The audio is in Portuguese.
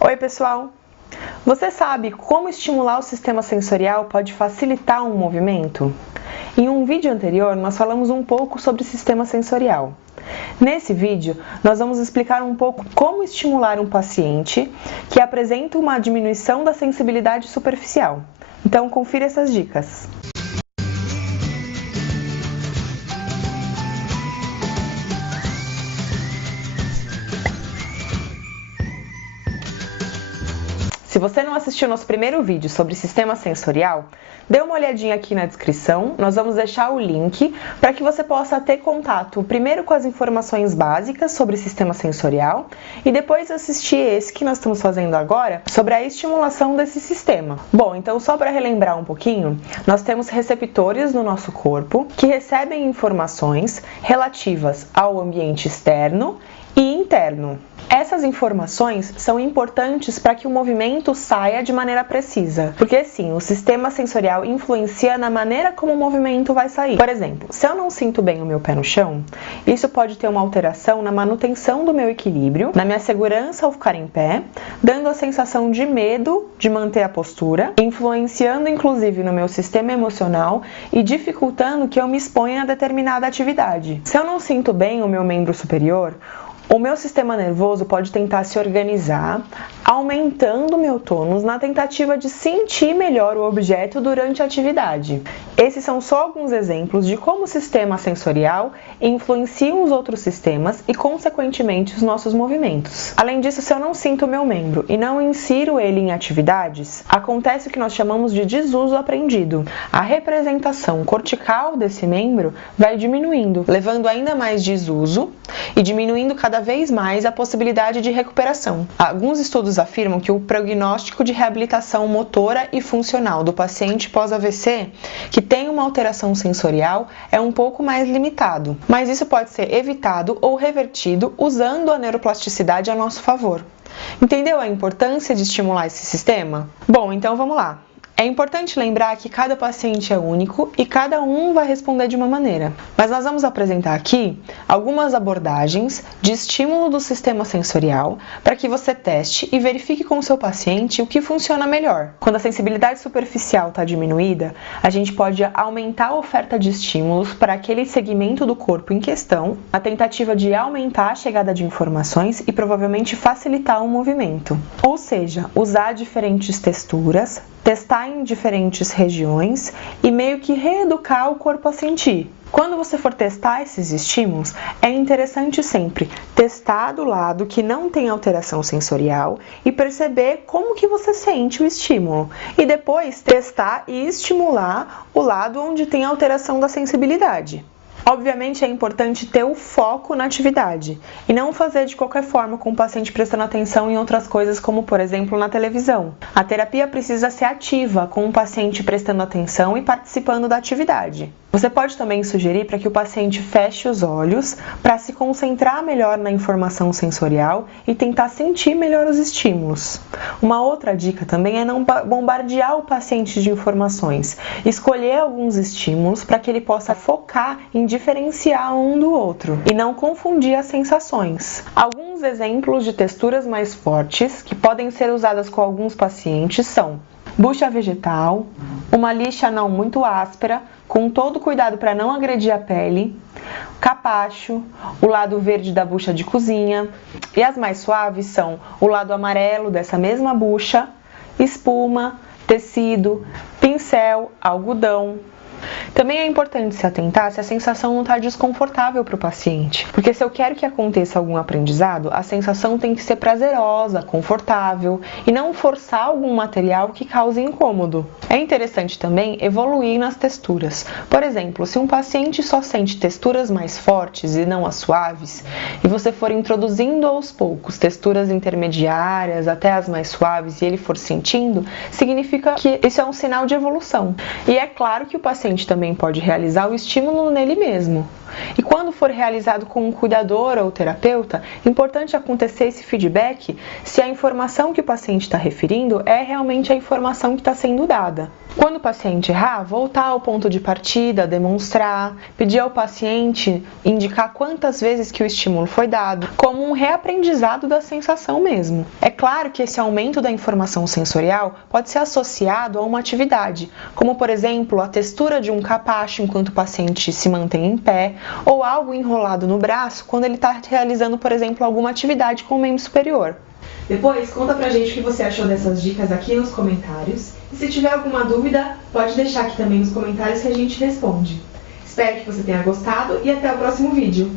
Oi, pessoal! Você sabe como estimular o sistema sensorial pode facilitar um movimento? Em um vídeo anterior, nós falamos um pouco sobre o sistema sensorial. Nesse vídeo, nós vamos explicar um pouco como estimular um paciente que apresenta uma diminuição da sensibilidade superficial. Então, confira essas dicas. Se você não assistiu nosso primeiro vídeo sobre sistema sensorial, dê uma olhadinha aqui na descrição, nós vamos deixar o link para que você possa ter contato primeiro com as informações básicas sobre sistema sensorial e depois assistir esse que nós estamos fazendo agora sobre a estimulação desse sistema. Bom, então só para relembrar um pouquinho, nós temos receptores no nosso corpo que recebem informações relativas ao ambiente externo e interno. Essas informações são importantes para que o movimento saia de maneira precisa, porque sim, o sistema sensorial influencia na maneira como o movimento vai sair. Por exemplo, se eu não sinto bem o meu pé no chão, isso pode ter uma alteração na manutenção do meu equilíbrio, na minha segurança ao ficar em pé, dando a sensação de medo de manter a postura, influenciando inclusive no meu sistema emocional e dificultando que eu me exponha a determinada atividade. Se eu não sinto bem o meu membro superior, o meu sistema nervoso pode tentar se organizar, aumentando o meu tônus na tentativa de sentir melhor o objeto durante a atividade. Esses são só alguns exemplos de como o sistema sensorial influencia os outros sistemas e, consequentemente, os nossos movimentos. Além disso, se eu não sinto o meu membro e não insiro ele em atividades, acontece o que nós chamamos de desuso aprendido. A representação cortical desse membro vai diminuindo, levando ainda mais desuso e diminuindo cada vez mais a possibilidade de recuperação. Alguns estudos afirmam que o prognóstico de reabilitação motora e funcional do paciente pós-AVC, que tem uma alteração sensorial, é um pouco mais limitado, mas isso pode ser evitado ou revertido usando a neuroplasticidade a nosso favor. Entendeu a importância de estimular esse sistema? Bom, então vamos lá. É importante lembrar que cada paciente é único e cada um vai responder de uma maneira. Mas nós vamos apresentar aqui algumas abordagens de estímulo do sistema sensorial para que você teste e verifique com o seu paciente o que funciona melhor. Quando a sensibilidade superficial está diminuída, a gente pode aumentar a oferta de estímulos para aquele segmento do corpo em questão, na tentativa de aumentar a chegada de informações e provavelmente facilitar o movimento. Ou seja, usar diferentes texturas, testar em diferentes regiões e meio que reeducar o corpo a sentir. Quando você for testar esses estímulos, é interessante sempre testar do lado que não tem alteração sensorial e perceber como que você sente o estímulo. E depois testar e estimular o lado onde tem alteração da sensibilidade. Obviamente é importante ter o foco na atividade e não fazer de qualquer forma com o paciente prestando atenção em outras coisas, como por exemplo na televisão. A terapia precisa ser ativa, com o paciente prestando atenção e participando da atividade. Você pode também sugerir para que o paciente feche os olhos para se concentrar melhor na informação sensorial e tentar sentir melhor os estímulos. Uma outra dica também é não bombardear o paciente de informações. Escolher alguns estímulos para que ele possa focar em diferenciar um do outro e não confundir as sensações. Alguns exemplos de texturas mais fortes que podem ser usadas com alguns pacientes são bucha vegetal, uma lixa não muito áspera, com todo cuidado para não agredir a pele, capacho, o lado verde da bucha de cozinha, e as mais suaves são o lado amarelo dessa mesma bucha, espuma, tecido, pincel, algodão. Também é importante se atentar se a sensação não está desconfortável para o paciente, porque se eu quero que aconteça algum aprendizado, a sensação tem que ser prazerosa, confortável e não forçar algum material que cause incômodo. É interessante também evoluir nas texturas. Por exemplo, se um paciente só sente texturas mais fortes e não as suaves, e você for introduzindo aos poucos texturas intermediárias até as mais suaves e ele for sentindo, significa que isso é um sinal de evolução. E é claro que o paciente também pode realizar o estímulo nele mesmo. E quando for realizado com um cuidador ou terapeuta, é importante acontecer esse feedback se a informação que o paciente está referindo é realmente a informação que está sendo dada. Quando o paciente errar, voltar ao ponto de partida, demonstrar, pedir ao paciente indicar quantas vezes que o estímulo foi dado, como um reaprendizado da sensação mesmo. É claro que esse aumento da informação sensorial pode ser associado a uma atividade, como por exemplo a textura de um capacho enquanto o paciente se mantém em pé, ou algo enrolado no braço quando ele está realizando, por exemplo, alguma atividade com o membro superior. Depois, conta pra gente o que você achou dessas dicas aqui nos comentários. E se tiver alguma dúvida, pode deixar aqui também nos comentários que a gente responde. Espero que você tenha gostado e até o próximo vídeo.